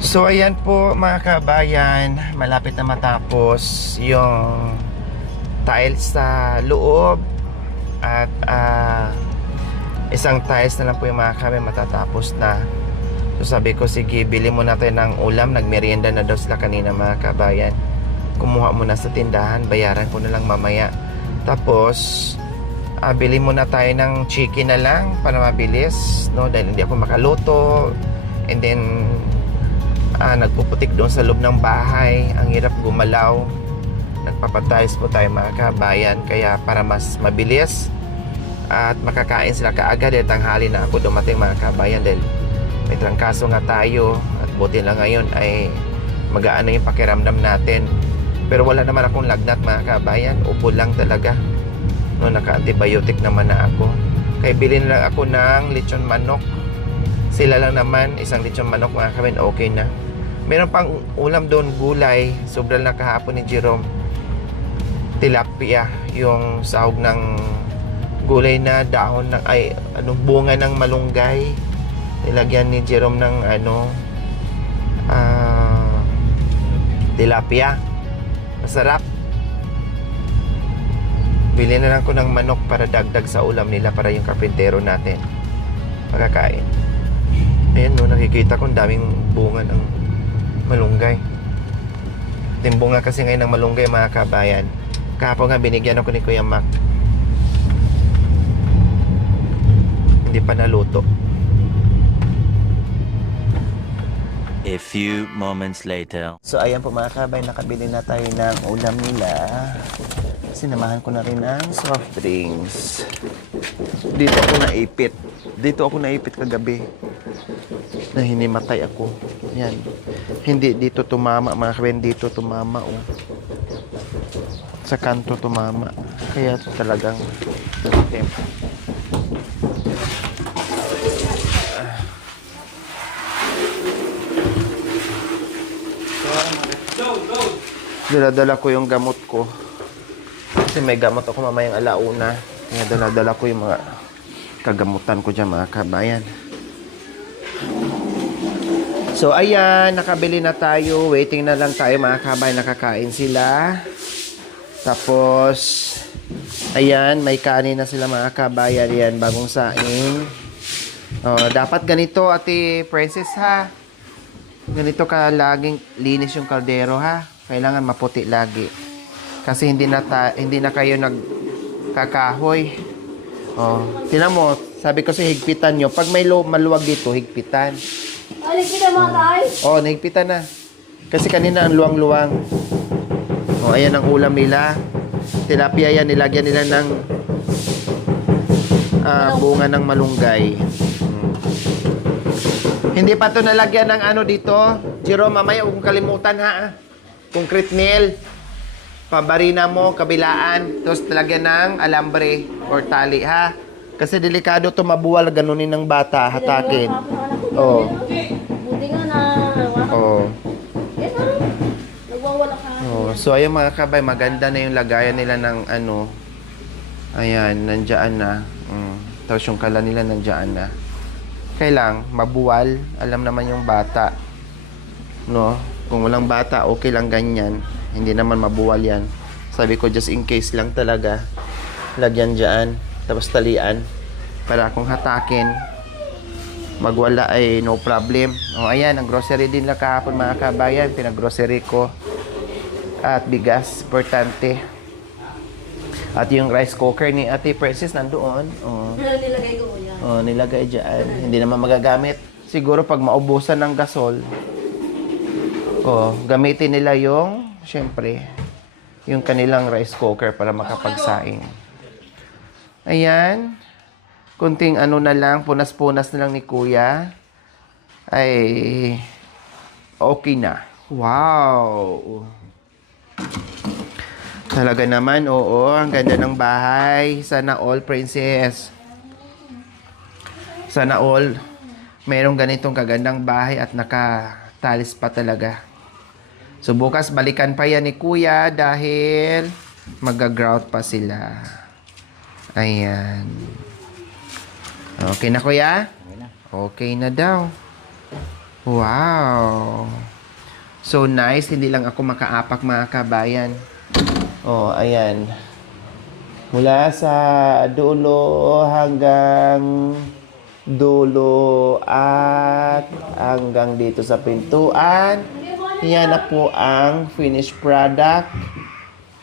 So ayan po mga kabayan, malapit na matapos yung tiles sa loob at isang tiles na lang po yung mga kabayan matatapos na. So sabi ko sige, bili muna tayo ng ulam, nagmerienda na daw sila kanina mga kabayan. Kumuha muna sa tindahan, bayaran ko na lang mamaya. Tapos bili muna tayo ng chicken na lang para mabilis, no, dahil hindi ako makaluto. And then nagpuputik doon sa loob ng bahay, ang hirap gumalaw. Nagpapatiles po tayo mga kabayan, kaya para mas mabilis at makakain sila kaagad at tanghali na ako dumating mga kabayan, dahil may trangkaso nga tayo at buti lang ngayon ay magaan na yung pakiramdam natin. Pero wala naman akong lagnat mga kabayan, upo lang talaga, no, naka-antibiotic naman na ako. Kaya bilhin na lang ako ng lechon manok. Sila lang naman, isang lechon manok mga kabayan, okay na. Meron pang ulam doon, gulay. Sobrang na kahapon ni Jerome, tilapia, yung sahog ng gulay na dahon ng bunga ng malunggay. Nilagyan ni Jerome ng tilapia. Masarap. Bili na lang ko ng manok para dagdag sa ulam nila, para yung karpintero natin makakain. Ayan, no, nakikita ko daming bunga ng malunggay. Timbunga kasi ngayon ng malunggay mga kabayan. Kahapon nga binigyan ako ni Kuya Mac. Hindi pa naluto. A few moments later. So ayan po mga kabayan, nakabili na tayo ng ulam nila. Sinamahan ko na rin ng soft drinks. Dito ako naipit kagabi. Na hinimatay ako. Yan. Hindi dito tumama mga kabayan, dito tumama sa kanto tumama. Kaya talagang okay. Dala-dala ko yung gamot ko. Kasi may gamot ako mamayang alauna. Kaya dala-dala ko yung mga kagamutan ko dyan mga kabayan. So ayan, nakabili na tayo. Waiting na lang tayo mga kabayan, nakakain sila. Tapos ayan, may kanin na sila mga kabayan. Yan, bagong saing. Dapat ganito, Ate Princess, ha. Ganito ka laging linis yung kaldero, ha. Kailangan maputi lagi. Kasi hindi na kayo nagkakahoy. Tingnan mo, sabi ko higpitan nyo. Pag may maluwag dito, higpitan. Higpitan mo tayo? Nahigpitan na. Kasi kanina ang luwang-luwang. Ayan ang ulam nila. Tilapia yan, nilagyan nila ng bunga ng malunggay. Hindi pa to nalagyan ng dito. Jerome, mamaya huwag kong kalimutan, ha. Concrete nail. Pabarina mo, kabilaan. Tapos talagyan ng alambre or tali, ha. Kasi delikado to, mabuwal, ganunin ng bata, hatakin. Buti nga na. Nagwawala ka. So ayun mga kabay, maganda na yung lagayan nila ng ayan, nandiyan na. Tapos yung kala nila nandiyan na. Kailang mabuwal, alam naman yung bata, no? Kung walang bata, okay lang ganyan. Hindi naman mabuwal yan. Sabi ko, just in case lang talaga, lagyan dyan, tapos talian, para kung hatakin, magwala ay no problem. Ayan, ang grocery din lang kahapon mga kabayan, pinag-grocery ko. At bigas, importante. At yung rice cooker ni Ate Princess nandoon. Nilagay ko yan. Nilagay dyan. Hindi naman magagamit. Siguro pag maubusan ng gasol, gamitin nila yung, syempre, yung kanilang rice cooker para makapagsaing. Ayan. Kunting na lang, punas-punas na lang ni Kuya. Ay, okay na. Wow! Talaga naman, ang ganda ng bahay. Sana all, Princess. Sana all, mayroong ganitong kagandang bahay at nakatalis pa talaga. So bukas balikan pa yan ni Kuya dahil mag-grout pa sila. Ayan. Okay na, Kuya? Okay na daw. Wow. So nice, hindi lang ako makaapak mga kabayan. Oh, ayan. Mula sa dulo hanggang dulo at hanggang dito sa pintuan. Yan na po ang finished product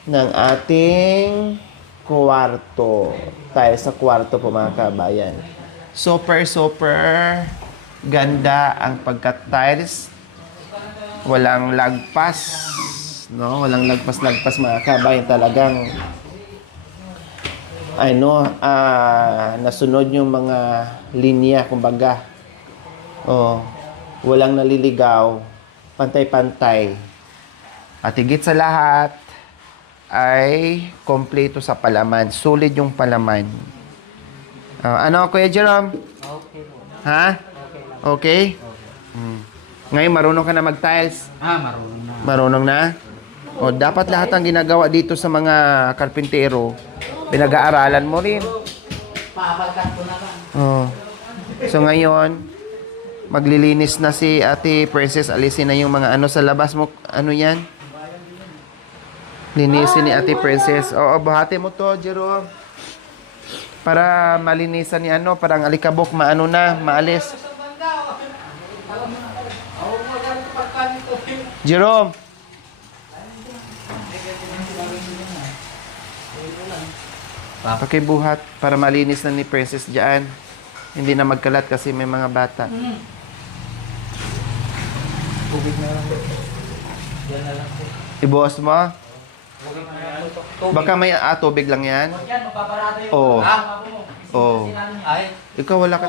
ng ating kwarto. Tayo sa kwarto po mga kabayan. Super ganda ang pagka-tiles. Walang lagpas, no? Walang lagpas mga kabayan. Talagang nasunod yung mga linya, kumbaga. Oh, walang naliligaw, pantay-pantay. At higit sa lahat ay kompleto sa palaman. Solid yung palaman. Ano, Kuya Jerome? Okay po. Ha? Okay? Ngayon, marunong ka na mag-tiles? Marunong na. Marunong na? O, dapat lahat ng ginagawa dito sa mga karpintero, pinag-aaralan mo rin. Papagat ko na ba? Oh. So, ngayon, maglilinis na si Ate Princess. Alisin na yung mga ano sa labas mo. Ano yan? Linisin ni Ate Princess. Oo, buhati mo to, Jerome. Para malinisan ni ano, parang alikabok, maano na, maalis. Jerome! Pakibuhat para malinis na ni Princess dyan. Hindi na magkalat kasi may mga bata. Tubig na lang. Yan na lang po. Ibuhos mo? Tubig na lang po. Tubig. Baka may tubig lang yan? Yan, mapaparado yung Oo. mo. Oo. Ay. Ikaw wala ka.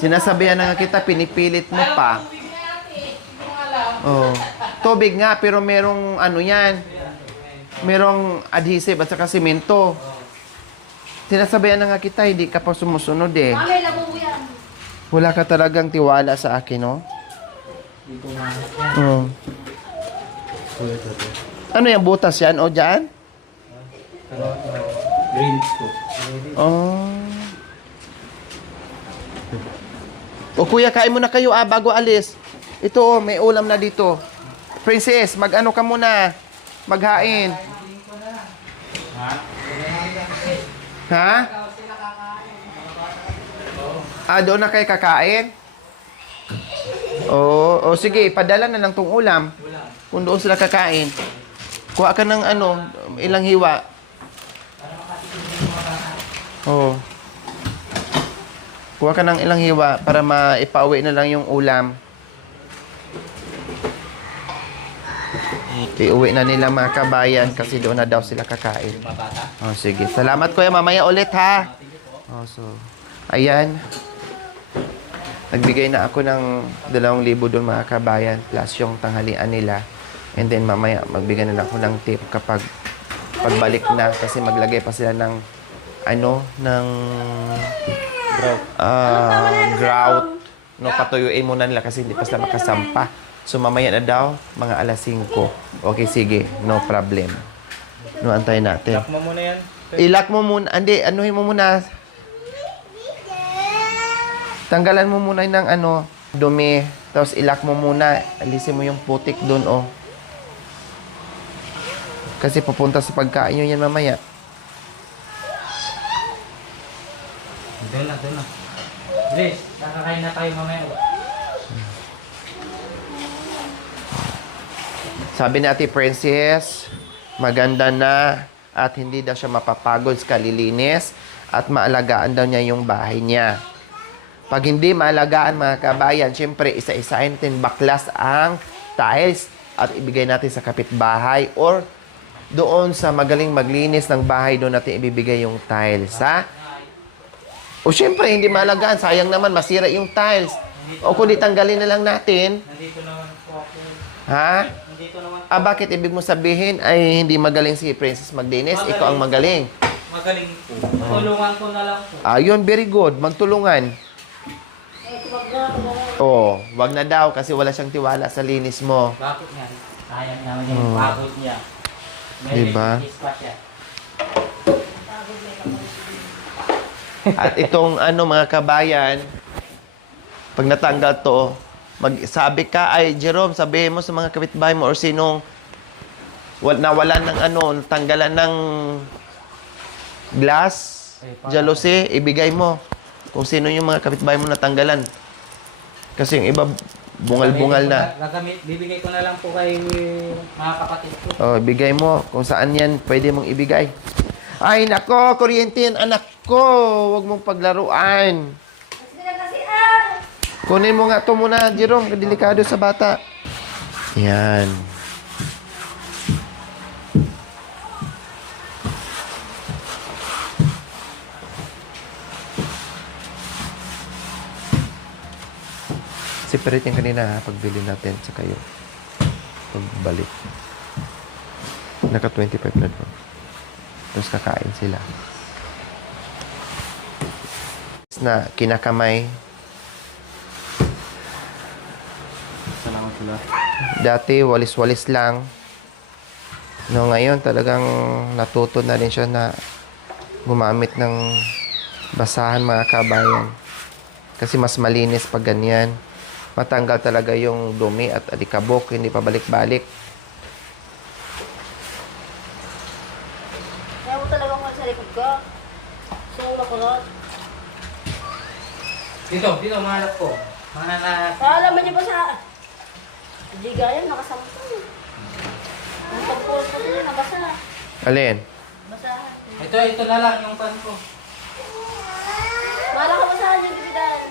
Sinasabihan na nga kita, pinipilit mo pa. Tubig na ate. Hindi mo alam. Oh. Tubig nga, pero merong ano yan. Merong adhesive at saka simento. Sinasabihan na nga kita, hindi ka pa sumusunod eh. Mami, labo mo yan. Wala ka talagang tiwala sa akin, no? Dito na. Oh. Ano yung butas yan? O dyan? Greens po. Oh. O kuya, kain muna kayo bago alis. Ito may ulam na dito. Princess, mag-ano ka muna? Maghain. Ha? Doon na kayo kakain? Oo, sige, padala na lang tong ulam. Kung doon sila kakain. Kuha ka ng ano, ilang hiwa. Oo. Kuha ka ng ilang hiwa para maipauwi na lang yung ulam. Iuwi na nila mga kabayan kasi doon na daw sila kakain. Oh, sige. Salamat kuya. Mamaya ulit ha. Oh, so, ayan. Nagbigay na ako ng 2,000 doon mga kabayan plus yung tanghalian nila. And then mamaya magbigay na lang ako ng tip kapag pagbalik na kasi maglagay pa sila ng grout. No, patuyuin muna nila kasi hindi pa sila makasampa. So, mamaya na daw, mga alas 5. Okay, sige. No problem. No, antayin natin. Lock mo muna yan. I-lock mo muna. Hindi, anuhin mo muna. Tanggalan mo muna ng dumi. Tapos, i-lock mo muna. Alisin mo yung putik doon, oh. Kasi pupunta sa pagkain nyo yan mamaya. Doon na. Bilis, nakakain na tayo mamaya. Sabi ni Ate Princess, maganda na at hindi daw siya mapapagod sa kalilinis at maalagaan daw niya yung bahay niya. Pag hindi maalagaan mga kabayan, syempre isa-isahin natin baklas ang tiles at ibigay natin sa kapitbahay or doon sa magaling maglinis ng bahay, doon natin ibibigay yung tiles, ha? O syempre, hindi maalagaan. Sayang naman, masira yung tiles. O kundi tanggalin na lang natin. Nandito naman po ako. Ha? Nandito naman. Bakit ibig mo sabihin ay hindi magaling si Princess Magdinis? Ikaw ang magaling. Magaling po. Tulungan ko na lang po. Yun, very good. Magtulungan. Oh, wag na daw kasi wala siyang tiwala sa linis mo. Bakit nga? Sayang naman yung pagod niya. Diba? Pa siya. At itong mga kabayan, pag natanggal to, Magsabi ka, ay Jerome, sabihin mo sa mga kapitbahay mo or sinong nawalan ng tanggalan ng glass, jealousy, ibigay mo. Kung sino yung mga kapitbahay mo natanggalan. Kasi yung iba, bungal-bungal na. Bibigay ko na lang po kay mga kapatid ko. Oh, ibigay mo. Kung saan yan, pwede mong ibigay. Ay, nako, kuryente yan, anak ko. Huwag mong paglaruan. Kunin mo nga ito muna, Jerome. Delikado sa bata. Yan. Separate yung kanina ha, pagbili natin sa kayo. Pagbalik. Naka 25 na doon. Tapos kakain sila. Na kinakamay. Salamat sila. Dati walis-walis lang. No, ngayon talagang natuto na rin siya na gumamit ng basahan mga kabayan. Kasi mas malinis pag ganyan. Matanggal talaga yung dumi at alikabok, hindi pa balik-balik. Kaya mo talaga kung sa likod ka. So, nakulot. Dito, mga anak ko. Mga nanak. Alam niyo ba sa... Hindi gaya, nakasampung. Ang pagpulos ko nila, nabasa. Alin? Basahan. Ito na lang yung pan ko. Mahala ka basahan yung bibidan.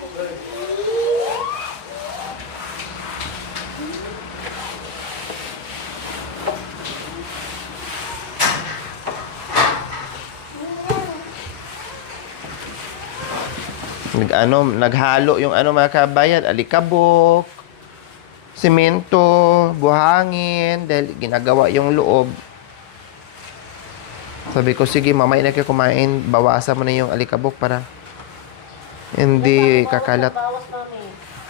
Naghalo yung mga kabayan, alikabok, semento, buhangin, dahil ginagawa yung loob. Sabi ko, sige, mamaya na kayo kumain, bawasan mo na yung alikabok para hindi kakalat. Bawas, mami.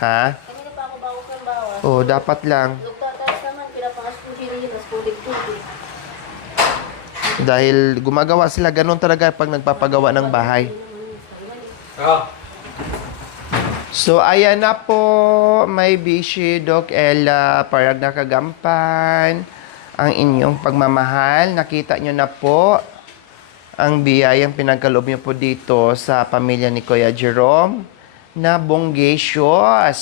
Ha? Kanina pa ako bawas ng bawas. Oo, dapat lang. Lugtatas naman, pinapangas ko sili, mas putik-putik. Dahil gumagawa sila, ganun talaga pag nagpapagawa ng bahay. Oh. So, ayan na po, may bishi, Doc Ella, parang nakagampan ang inyong pagmamahal. Nakita nyo na po ang biyayang pinagkaloob nyo po dito sa pamilya ni Kuya Jerome na bonggacious.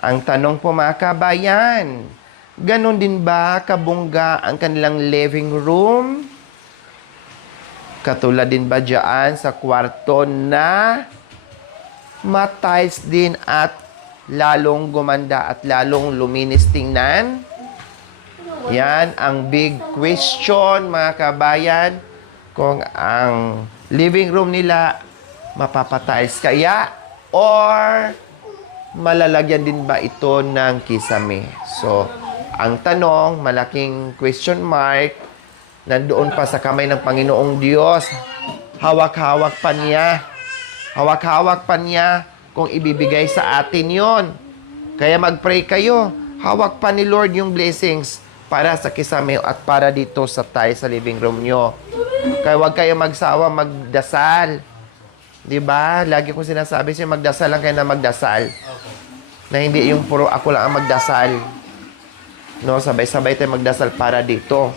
Ang tanong po mga kabayan, ganon din ba kabongga ang kanilang living room? Katulad din ba dyan sa kwarto na matiles din at lalong gumanda at lalong luminis tingnan? Yan ang big question mga kabayan. Kung ang living room nila mapapatiles kaya or malalagyan din ba ito ng kisame? So, ang tanong, malaking question mark, nandoon pa sa kamay ng Panginoong Diyos. Hawak-hawak pa niya. Hawak-hawak pa niya kung ibibigay sa atin yon. Kaya mag-pray kayo. Hawak pa ni Lord yung blessings para sa kisame at para dito sa sa living room nyo. Kaya huwag kayo magsawa magdasal. Diba? Lagi ko sinasabi siya, magdasal lang kayo na magdasal. Na hindi yung puro ako lang ang magdasal. No, sabay-sabay tayo magdasal para dito.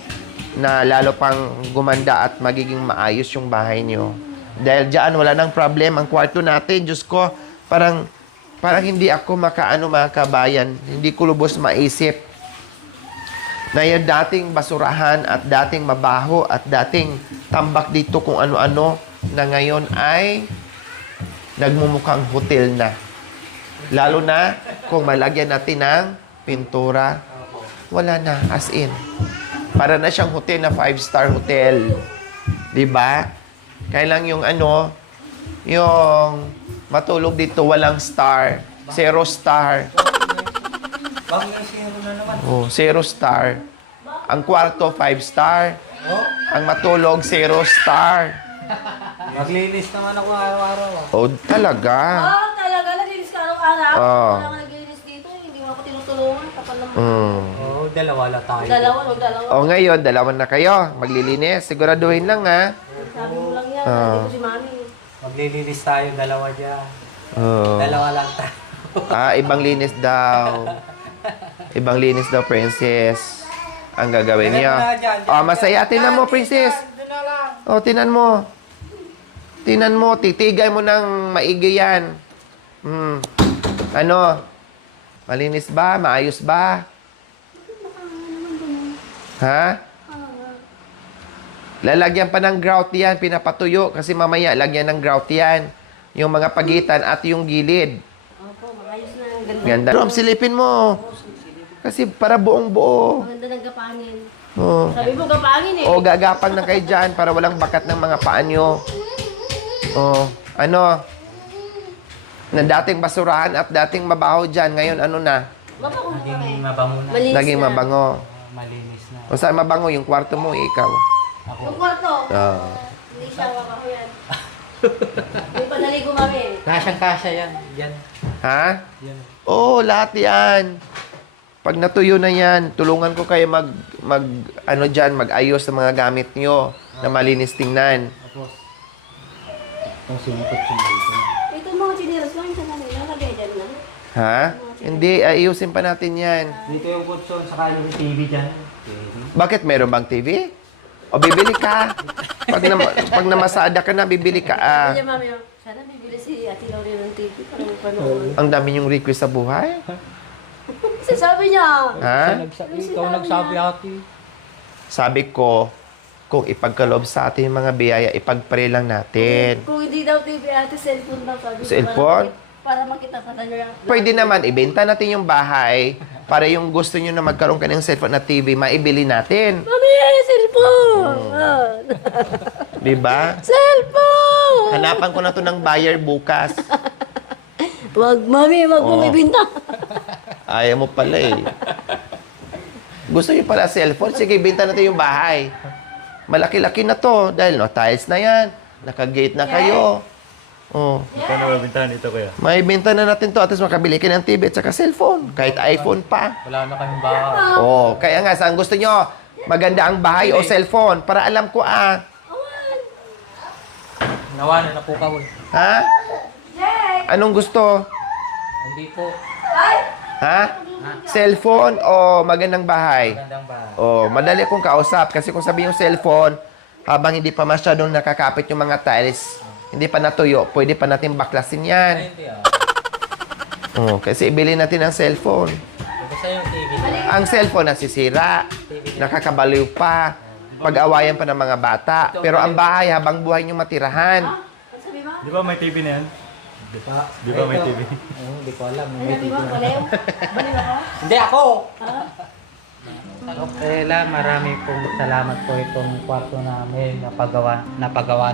Na lalo pang gumanda at magiging maayos yung bahay nyo. Dahil dyan, wala nang problem. Ang kwarto natin, Diyos ko, parang hindi ako makaano mga kabayan. Hindi ko lubos maisip na yung dating basurahan at dating mabaho at dating tambak dito kung ano-ano na ngayon ay nagmumukhang hotel na. Lalo na kung malagyan natin ng pintura. Wala na, as in. Para na siyang hotel na 5-star hotel. Diba? Kaya lang yung yung matulog dito walang star. 0 star. Bakit yung zero na naman? Oh, 0 star. Ang kwarto, 5-star. Oh? Ang matulog, 0 star. Maglinis naman ako araw-araw. Oh, talaga? Oh, talaga, naglinis ka araw-araw. Oo. Wala ka naglinis dito, hindi mo ako tinutulungan. Kapal naman. Oo, dalawa lang tayo. Dalawa. O ngayon, dalawan na kayo. Maglilinis. Siguraduhin lang, ha? Sabi mo lang yan, Oo. hindi ko si mami. Maglilinis tayo, dalawa dyan. Oh. Dalawa lang tayo. Ibang linis daw. Ibang linis daw, princess. Ang gagawin niya. Masaya. Tinan mo, princess. Tinan mo. Tinan mo. Titigay mo ng maigi yan. Ano? Malinis ba? Maayos ba? Ha? Lalagyan pa ng grout yan. Pinapatuyo. Kasi mamaya, lagyan ng grout yan. Yung mga pagitan at yung gilid. Opo, maayos na. Ang ganda. Ganda. Rom, silipin mo. Kasi para buong buo. Maganda ng gapangin. Oh. Sabi mo gapangin eh. O, gagapang na kayo dyan para walang bakat ng mga paa nyo. O, ano? Na dating basurahan at dating mabaho dyan. Ngayon, ano na? Mabango na kami. Naging mabango na. Malinis Naging na. mabango. Malinis na. O, saan mabango? Yung kwarto mo, ikaw. Ako. Yung kwarto. Hindi siya mabango yan. Yung panaligo mami. Kasyang-kasya yan. Yan. Ha? Yan. Oo, lahat yan. Pag natuyo na yan, tulungan ko kayo mag-ayos sa mga gamit nyo na malinis tingnan. Tapos, itong sinipot yung dito. Ito mga chiniras lang sa kanila. Lagay dyan na. Ha? Hindi, ayusin pa natin yan. Dito yung kutson, saka yung TV dyan. Bakit meron bang TV? O bibili ka. Pag namasada ka na, bibili ka. Kaya mami, sana bibili si Ate Laurie ng TV para mapanood. Ang dami yung request sa buhay. Kasi sabi niya. Ha? Ikaw nagsabi ate. Sabi ko, kung ipagkaloob sa atin yung mga biyaya, ipagpray lang natin. Kung hindi daw TV ate, cellphone daw sabi ko. Cellphone? Para makita pa na niya. Pwede naman, ibenta natin yung bahay para yung gusto nyo na magkaroon ka ng cellphone na TV, maibili natin. Mami, cellphone! Diba? Cellphone! Hanapan ko na to ng buyer bukas. Wag, mami, wag mong ibinta. Ayaw mo pala eh. Gusto nyo pala cellphone? Sige, ibenta natin yung bahay. Malaki-laki na to dahil tiles na yan. Naka-gate na kayo. Oh. Paano mabintahan dito kuya? May benta na natin to at least makabili ka ng TV at saka cellphone. Kahit iPhone pa. Wala na kaming bahay. Oh, kaya nga, saan gusto nyo? Maganda ang bahay o cellphone? Para alam ko Nawanan na po ka. Ha? Anong gusto? Hindi po. Ha? Cellphone o magandang bahay? Magandang bahay. Oh, madali kong kausap kasi kung sabi yung cellphone, habang hindi pa masyadong nakakapit yung mga tiles, hindi pa natuyo, pwede pa natin baklasin yan. Ay, hindi Oh, kasi ibili natin ang cellphone. Basta yung TV. Ang cellphone nasisira, nakakabaliw pa, pag-awayan pa ng mga bata. Pero ang bahay habang buhay nyo matirahan. Ano sabi mo? Di ba may TV na yan? Di ba may TV? Oo, hindi ko alam. Ano sabi mo? Baliw? Baliw ako? Hindi ako! Ha? Okay lang, marami pong salamat po itong kwarto namin. Napagawa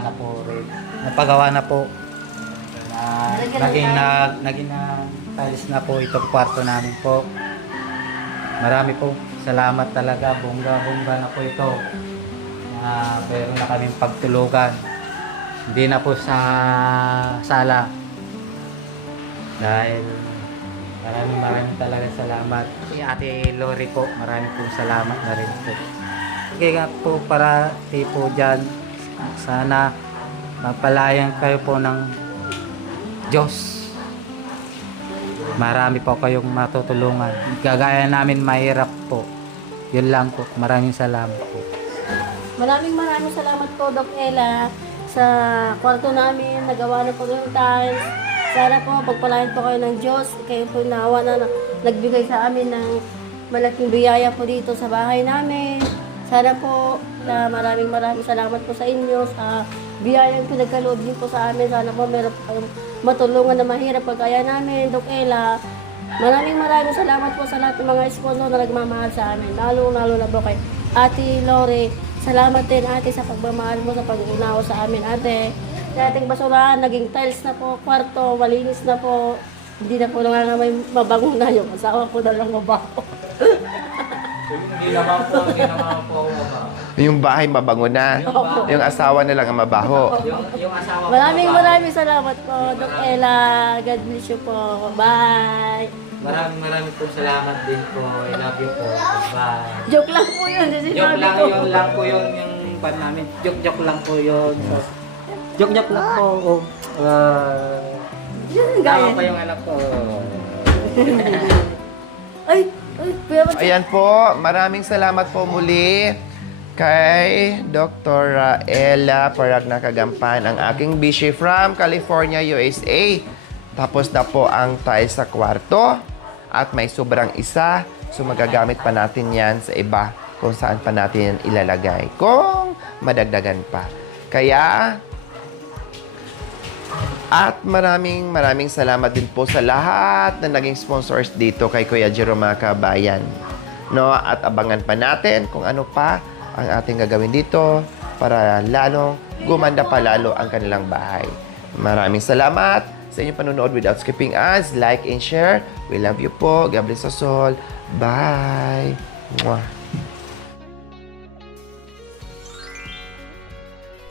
na po rin. Napagawa na po. Naging na tiles na po itong kwarto namin po. Marami po salamat talaga. Bongga na po ito. Meron na kaming pagtulugan. Hindi na po sa sala. Dahil maraming talaga salamat. Si Ate Lori po, maraming po salamat na rin po. Kaya po para po dyan, sana magpalayan kayo po ng Diyos. Marami po kayong matutulungan. Gagaya namin mahirap po. Yun lang po. Maraming salamat po. Maraming salamat po, Doc Ella, sa kwarto namin. Nagawa na po yung tiles. Sana po, pagpalain po kayo ng Diyos. Kayo po naawa na nagbigay sa amin ng malaking biyaya po dito sa bahay namin. Sana po, na maraming salamat po sa inyo, sa biyayang pinagkaloob din po sa amin. Sana po meron po kayong matulungan na mahirap pagkaya namin, Doc Ella. Maraming salamat po sa lahat ng mga sponsor na nagmamahal sa amin. Lalo na po kay Ate Lore. Salamat din ate sa pagmamahal mo, sa pag-unawa sa amin ate. Sa ating basurahan, naging tiles na po, kwarto, malinis na po. Hindi na po may mabango na yung asawa ko na lang mabango. Hindi naman po ako mabaho. Yung bahay mabango na. Yung asawa na lang ang mabaho. Yung asawa ko Maraming salamat po, Doc Ella. God bless you po. Bye! Maraming po salamat din po. I love you po. Bye. Joke lang po yun. Joke lang yun lang po yun yung pan namin. Joke lang po yun. So, joke lang po. Yun, Tama gaya. pa yung anak ko. Ay, Kuya Mads. Ayan po, maraming salamat po muli kay Dr. Ella Paragna Kagampan, ang aking bishi from California, USA. Tapos na po ang tiles sa kwarto at may sobrang isa. So magagamit pa natin yan sa iba kung saan pa natin yan ilalagay. Kung madagdagan pa. Kaya, at maraming salamat din po sa lahat na naging sponsors dito kay Kuya Jerome mga kabayan. No? At abangan pa natin kung ano pa ang ating gagawin dito para lalong gumanda pa lalo ang kanilang bahay. Maraming salamat sa inyong panonood without skipping ads. Like and share. We love you po. God bless us all. Bye. Mwah.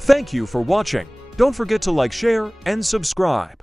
Thank you for watching. Don't forget to like, share, and subscribe.